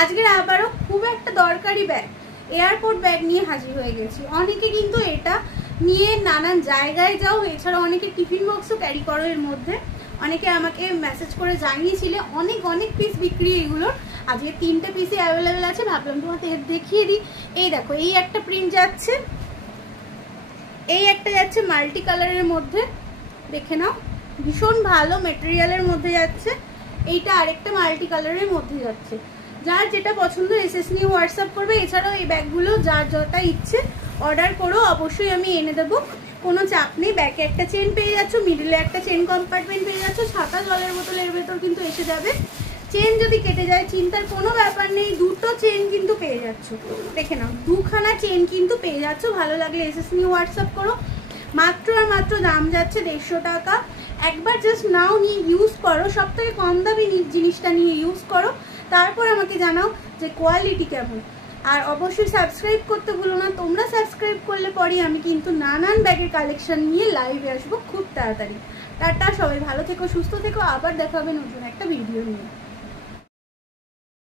আজকের আবারও খুব একটা দরকারি ব্যাগ, এয়ারপোর্ট ব্যাগ নিয়ে হাজির হয়ে গেছি। অনেকে কিন্তু এটা নিয়ে নানান জায়গায় যাও, এছাড়া অনেকে টিফিন বক্সও ক্যারি করো। এর মধ্যে অনেকে আমাকে মেসেজ করে জানিয়েছিলে অনেক অনেক পিস বিক্রি এগুলোর। আজকে 3টে পিসই অ্যাভেলেবেল আছে, ভাবলাম তোমাদের দেখিয়ে দিই। এই দেখো, এই একটা প্রিন্ট যাচ্ছে, এই একটা যাচ্ছে মাল্টি কালারের মধ্যে, দেখে নাও, ভীষণ ভালো মেটেরিয়ালের মধ্যে যাচ্ছে। এইটা আরেকটা মাল্টি কালারের মধ্যে যাচ্ছে। যার যেটা পছন্দ এসএস নিয়ে হোয়াটসঅ্যাপ করবে। এছাড়াও এই ব্যাগগুলো যার যটা ইচ্ছে অর্ডার করো, অবশ্যই আমি এনে দেবো, কোনো চাপ নেই। ব্যাকে একটা চেন পেয়ে যাচ্ছ, মিডলে একটা চেন কম্পার্টমেন্ট পেয়ে যাচ্ছ, ছাতা জলের বোতলের ভেতর কিন্তু এসে যাবে। চেন যদি কেটে যায় চিন্তার কোনো ব্যাপার নেই, দুটো চেন কিন্তু পেয়ে যাচ্ছ। দেখে নাও, দুখানা চেন কিন্তু পেয়ে যাচ্ছ। ভালো লাগলে এসএস নিয়ে হোয়াটসঅ্যাপ করো। মাত্র আর মাত্র দাম যাচ্ছে 150 টাকা। একবার জাস্ট নাও, নিয়ে ইউজ করো, সব থেকে কম দামি জিনিসটা নিয়ে ইউজ করো, তারপর আমাকে জানাও যে কোয়ালিটি কেমন। আর অবশ্যই সাবস্ক্রাইব করতে ভুলো না। তোমরা সাবস্ক্রাইব করলে পরে আমি কিন্তু নানান ব্যাগের কালেকশন নিয়ে লাইভে আসবো খুব তাড়াতাড়ি। টাটা, সবাই ভালো থেকো, সুস্থ থেকো, আবার দেখা হবে নতুন একটা ভিডিও নিয়ে।